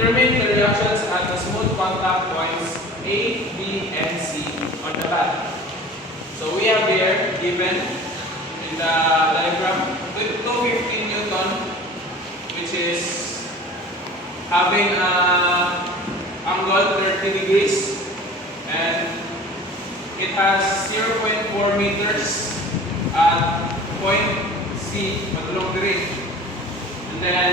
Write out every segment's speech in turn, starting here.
Determine the reactions at the smooth contact points A, B, and C on the pad. So we have here given in the diagram 250 Newton, which is having a angle 30 degrees, and it has 0.4 meters at point C, madulong diri. And then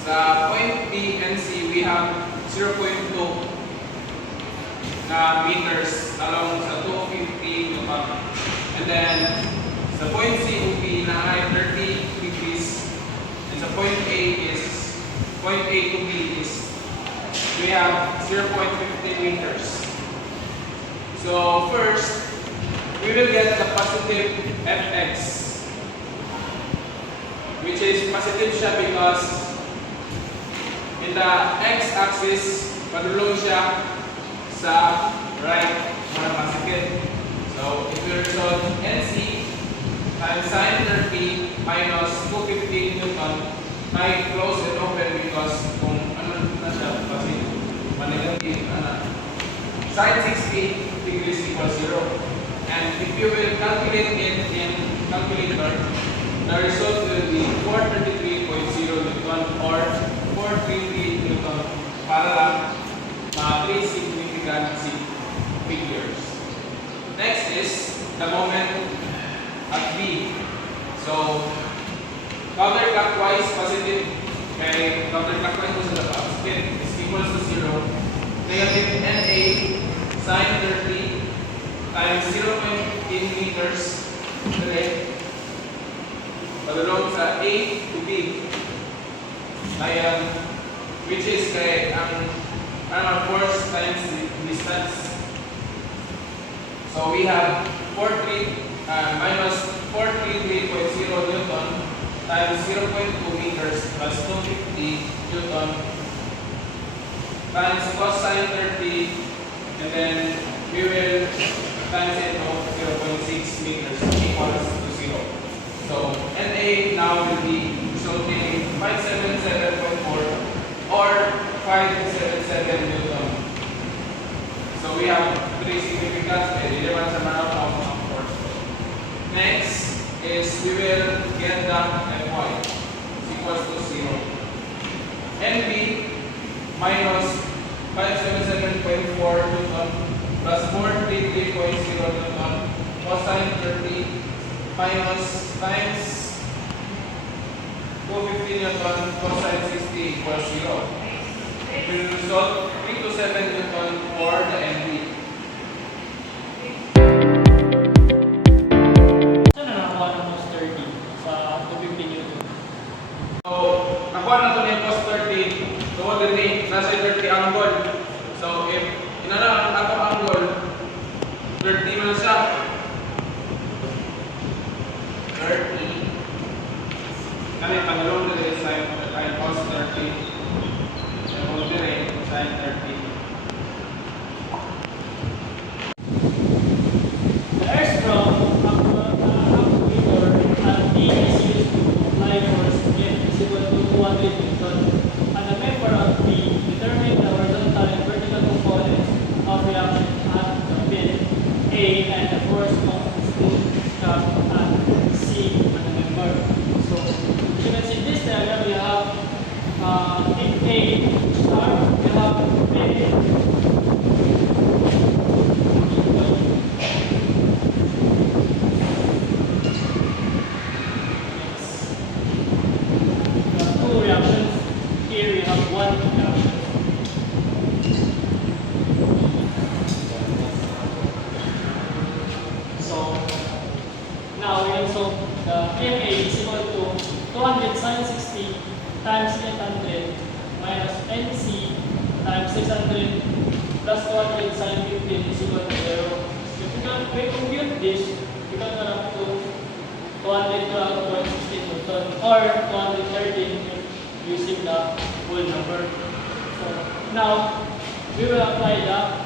sa point B and C, we have 0.2 na meters along sa 250 Newton. And then sa point C ug B na ay 30 degrees. And sa point A to B is we have 0.15 meters. So first, we will get the positive Fx, which is positive siya because in the x-axis, padulong siya sa right mga positive. So if we result NC times sin 30 minus 250 Newton, I close and open because kung ano na siya kasi negative sin 60 degrees equals 0. And if you will calculate it in calculator, the result will be 433.0 Newton or 433 Newton para lang ma-3 significant figures. Next is the moment at B. So, counterclockwise positive, kaya counterclockwise po sa dapat, spin is equals to 0. Negative NA sin 30 times 0.15 meters, okay? Padulong sa A to B. Kaya, which is kay ang force times distance. So we have minus 433.0 Newton times 0.2 meters plus 250 Newton times cosine 30, and then we will times it of 0.6 meters equals to 0. So NA now will be resulting 577.4 or 577 Newton. So we have 3 significants, pwede naman sa mga of force. Next is we will get the Fy is equals to 0. NB minus 577.4 Newton plus 433.0 Newton cosine 30 minus times 250 Newton cosine 60 equals 0. It will result 327 Newton for the NB. Saan na nakakuha ng cos 30 sa 250 Newton? So, nakuha na ito yung cos 30. So, what the name? Nasa 30 angle. So, if inanang ato angle, 30 man siya. 30. Kani pangalong na rin sin cos 30. Yung dire, sin 30. The airstrom actuator at D is used to apply force F is equal to 200 Newton. And the member of B determine the horizontal and vertical components of reaction at the pin A and the force of the smooth shaft at C on the member. So, as you can see this diagram, we have in A star, we have pin. Two reactions. Here we have one reaction. So now we can solve the MA is equal to 200 sin 60 times 800 minus NC times 600 plus 200 sin 15 is equal to 0. If we compute this, we can come up to 212.16 Newton or 213 using the whole number. So now we will apply the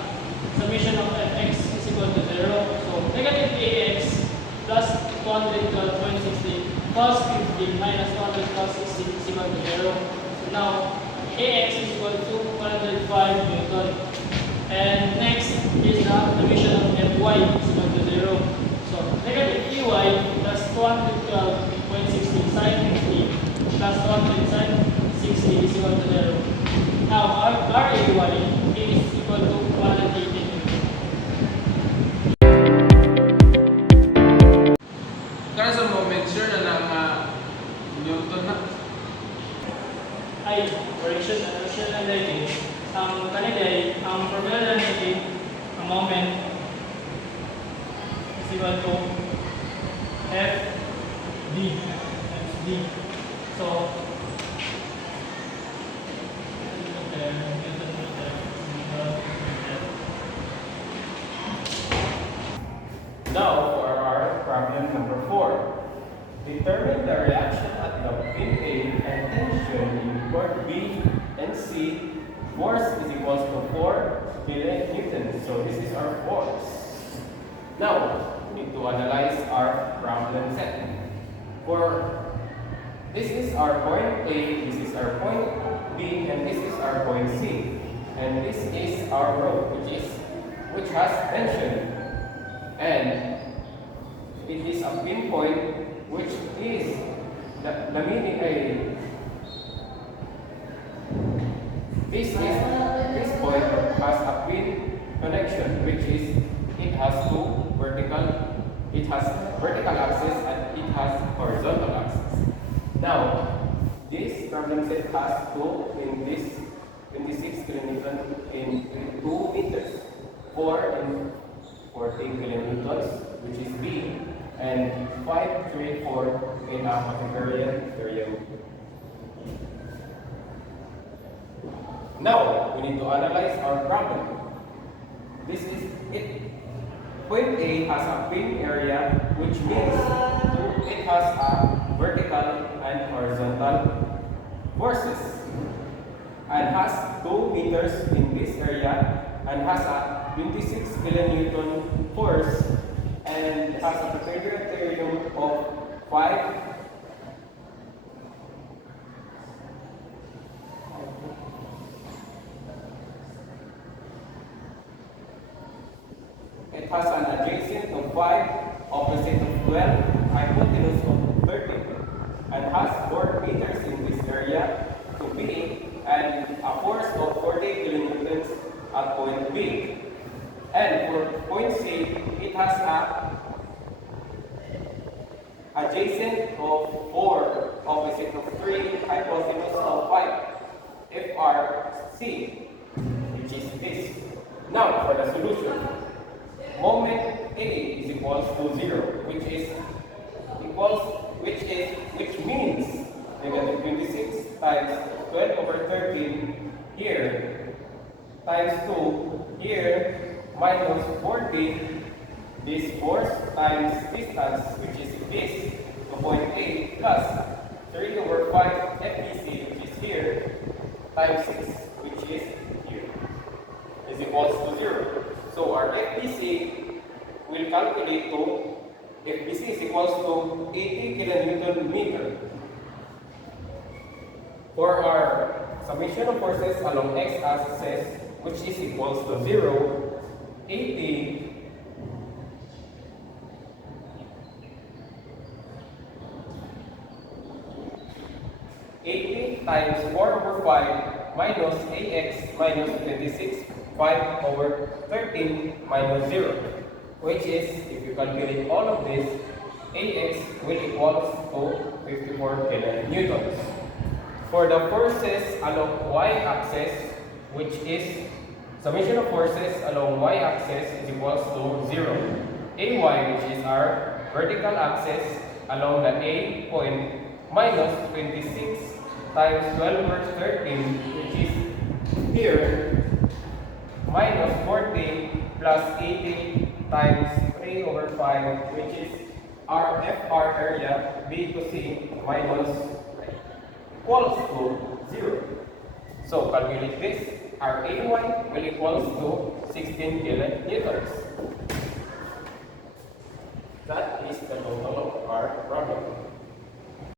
summation of Fx is equal to 0. So negative Ax plus 212.16 cos 15 minus 200 cos 16 is equal to 0. So Now, AX is equal to 105 Newton. And next is the division of Fy is equal to 0. So, negative Ey plus 212.60 sine 60 plus 200 sine 60 is equal to 0. Now, our Ray is equal to 180 Newton. Kaya sa moment, sure na Newton na. Ay, correction na lagi. Ang kanilay, ang formula na lagi, ang moment is equal to FD times D. So, Now for our problem number 4. Determine the reaction at the pin A and tension in port B and C. Force is equals to 4 kilonewtons. So this is our force. Now, we need to analyze our problem set. For this is our point A, this is our point B, and this is our point C. And this is our rope, which has tension. And it is a pinpoint which is the meaning this point has a pin connection, which is it has vertical axis and it has horizontal axis. Now this problem set has 2 in this 26 kilonewton in 2 meters, 4 in 14 kilonewtons, which is B, and 534 in a Pythagorean theorem. Now, we need to analyze our problem. This is it. Point A has a pin area, which means it has a vertical and horizontal forces, and has 2 meters in this area, and has a 26 kilonewton force, and has a Pythagorean theorem of 5. It has an adjacent of 5, opposite of 12, hypotenuse of 13, and has 4 meters in this area to B, and a force of 40 kilonewtons at point B. And for point C, it has a adjacent of 4, opposite of 3, hypotenuse of 5, FRC, which is this. Now for the solution. Moment A is equals to 0, which means negative 26 times 12 over 13 here times 2 here minus 40, this force times distance, which is this, to point A, plus 3 over 5 FEC, which is here, times 6, which is here, is equals to 0. So our FBC will calculate to, FBC is equals to 80 kilonewton meter. For our summation of forces along x-axis, which is equals to 0, 80 times 4 over 5 minus AX minus 26, 5 over 13 minus 0, which is, if you calculate all of this, AX will equals to 54 kilonewtons. For the forces along y-axis, which is summation of forces along y-axis is equals to 0. AY, which is our vertical axis along the A point, minus 26 times 12 over 13, which is here, minus 40 plus 80 times 3 over 5, which is our FR area, B to C, minus equals to 0. So calculate this. Our AY will equals to 16 kilonewtons. That is the total of our problem.